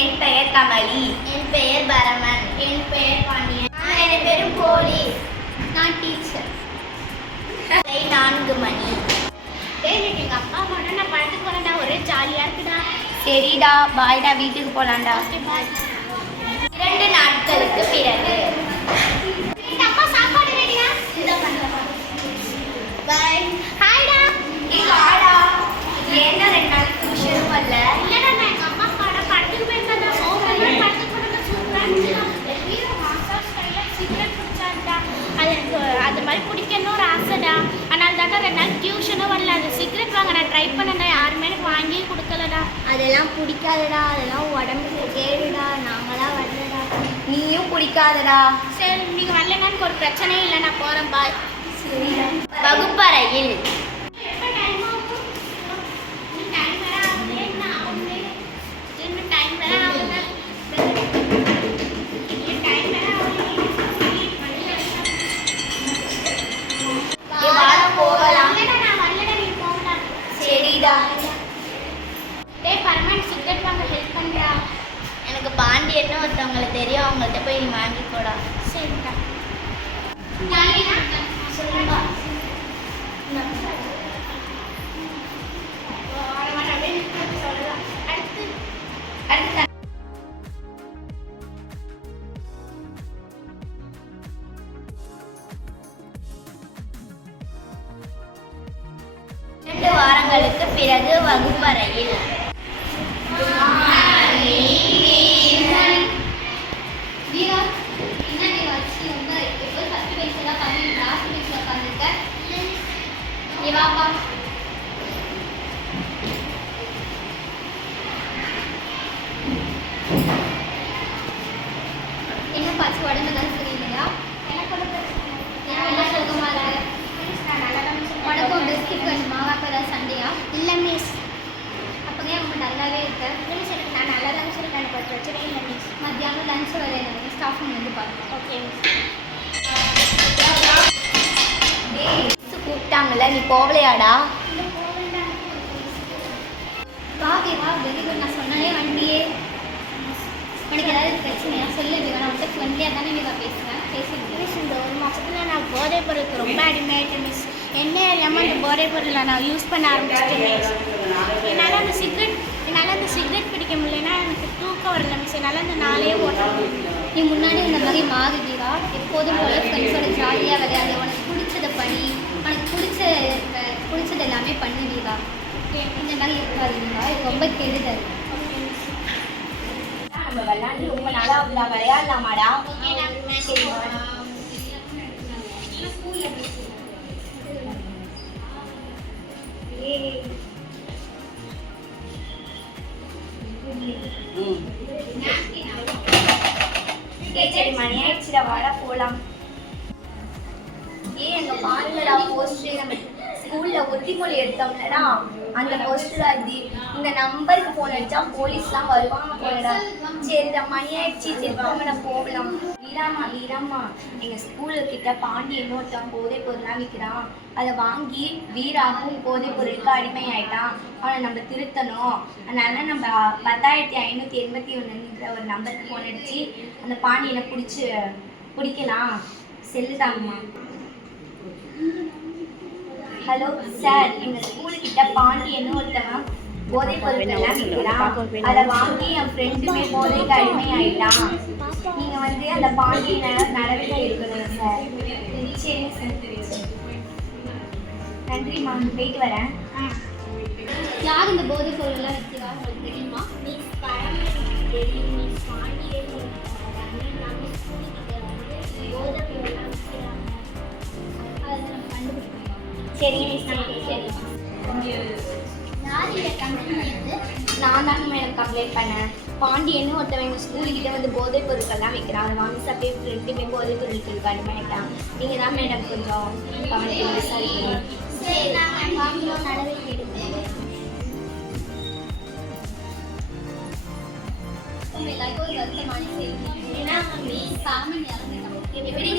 என் பெயர் கமலி. என் பெயர் பரமன். என் பெயர் பாண்டியன். நான் என் பேரும் போலீஸ் நான் டீச்சர். நான்கு மணி. எங்கள் அப்பா அம்மா நான் படத்துக்கு போனேன்டா ஒரே ஜாலியாக இருக்குடா. சரிடா பாய்டா வீட்டுக்கு போலாம்டா. இரண்டு நாட்களுக்கு பிறகு. அப்பா சாப்பாடு ரெடியா இதோ பண்றேன் பை ஹாய்டா வாடா ஏன்னா ரெண்டு நாள் டியூஷனும் வரல இல்லடா நான் எங்க அம்மா படம் படத்துக்கு போயிருந்தா ஓ பையன் படத்துக்கு போனது சூப்பரா இருந்துச்சு ஹீரோ மாஸ்டர் ஸ்டைல சிகரெட் குடிச்சாருடா அது எனக்கு அது மாதிரி பிடிக்கணும் ஒரு ஆசைடா ஆனால் தாண்டா ரெண்டு நாள் டியூஷனும் வரல அது சிகரெட் வாங்க நான் ட்ரை பண்ணேன்டா யாருமே எனக்கு வாங்கி கொடுக்கலடா அதெல்லாம் பிடிக்காதடா அதெல்லாம் உடம்புக்கு கேடுடா நாங்களாம் வரலடா நீயும் பிடிக்காதடா. சரி நீங்க வரலன்னா எனக்கு ஒரு பிரச்சனையும் இல்லை நான் போறேன் பாய் வகுப்பறையில் எனக்கு ஒருத்தவங்களை தெரியும் அவங்கள்ட்ட போய் நீ வாங்கி சரிடா. இரண்டு வாரங்களுக்கு பிறகு வகுப்பறையில். நல்லாவே இருக்க. மிஸ் எனக்கு நான் நல்லா தான் மிஸ் இருக்கேன் எனக்கு ஒரு பிரச்சனை இல்லை மிஸ் மத்தியானம் லஞ்ச் வர எனக்கு ஸ்டாஃப் ரூம் வந்து பார்க்கணும் ஓகே மிஸ் மிஸ் கூப்பிட்டாங்கல்ல நீ போகலையாடா? வா வா வெரி குட் நான் சொன்னாலே வண்டியே. உனக்கு ஏதாவது பிரச்சனையா? சொல்லு விவா நான் உன்கிட்ட ஃப்ரெண்ட்லியாக தானே விவா பேசுகிறேன் பேசிட்டு மிஸ் இந்த ஒரு மாசத்துல நான் போதைப் பொருளுக்கு ரொம்ப அடிமையாயிட்டேன் மிஸ் என்ன அறியாமல் அந்த போதைப் பொருளை நான் யூஸ் பண்ண ஆரம்பிச்சிட்டேன் மிஸ் என்னால் அந்த சிகரெட் சிகரெட் பிடிக்க முடியலன்னா எனக்கு தூக்கம் வரல மிஸ். என்னால் அந்த நாளே ஓட்ட முடியல. நீ முன்னாடி இந்த மாதிரி மாறுதீரா எப்போதும் போல ஃப்ரெண்ட்ஸோட ஜாலியாக விளையாடு. உனக்கு பிடிச்சதை பண்ணி உனக்கு பிடிச்ச பிடிச்சது எல்லாமே பண்ணுவீரா இந்த மாதிரி இருக்காதீங்களா இது ரொம்ப கெடுதல். நம்ம விளையாண்டு ரொம்ப நாளா அப்படியா விளையாடலாமாடா மணி ஆயிடுச்சுடா வர போலாம். ஏன் எங்க பாருங்கடா போஸ்டர் நம்ம ஸ்கூல்ல ஒத்திமொழி எடுத்தோம்லடா. அந்த போஸ்டர் அது இந்த நம்பருக்கு போன் அடிச்சா போலீஸ்லாம் வருவாங்க போலடா. சரி மணி ஆயிடுச்சு. சரி வாங்க போகலாம். வீராமா வீராமா எங்க ஸ்கூலு கிட்ட பாண்டி இன்னொருத்தன் போதைப் பொருள்லாம் விற்கிறான் அதை வாங்கி வீராவும் போதை பொருளுக்கு அடிமை ஆயிட்டான் அவனை நம்ம திருத்தணும். அதனால நம்ம பத்தாயிரத்தி ஐநூற்றி எண்பத்தி ஒன்றுன்ற ஒரு நம்பருக்கு ஃபோன் அடிச்சு அந்த பாண்டியனை பிடிச்சி பிடிக்கலாம். செல்லுதாங்கம்மா ஹலோ சார் எங்க ஸ்கூலு கிட்ட பாண்டியன்னு ஒருத்தவன் போதைப் பொருட்கள்லாம் விற்கிறான் அதை வாங்கி என் ஃப்ரெண்டுமே போதைக்கு அடிமை ஆயிட்டான் நீங்க வந்து அந்த பாண்டியனை நடவடிக்கை எடுக்கணும் சார் சரி சார் நன்றிம்மா போயிட்டு வரேன். யார் இந்த போதைப் பொருள்லாம் விற்கிறா உங்களுக்கு தெரியுமா? மிஸ் பழமொழி தெரியும்? மிஸ் பாண்டியன் நம்ம ஸ்கூலுக்கு வந்து போதைப் பொருள்லாம் விற்கிறாங்க. அதை நம்ம கண்டுபிடிக்கணும். சரி சரி. சரி. யார் இதை நான் தாங்க மேடம் கம்ப்ளைண்ட் பண்ணேன். பாண்டியன்னு ஒருத்தவன் எங்கள் ஸ்கூலுக்கிட்ட வந்து போதைப் பொருட்கள்லாம் வைக்கிறான். அதை வாங்கி சாப்பிட்டு ஃப்ரெண்டுமே போதைப் பொருட்களுக்கு அடிமையாயிட்டான் நீங்கள் தான் மேடம் கொஞ்சம் கவனித்து விசாரிக்கணும். சரி நாங்கள் நடவடிக்கை எடுக்கிறேன் எல்லாருக்கும் ஒரு வருத்தமான செய்தி. ஏன்னா எப்படி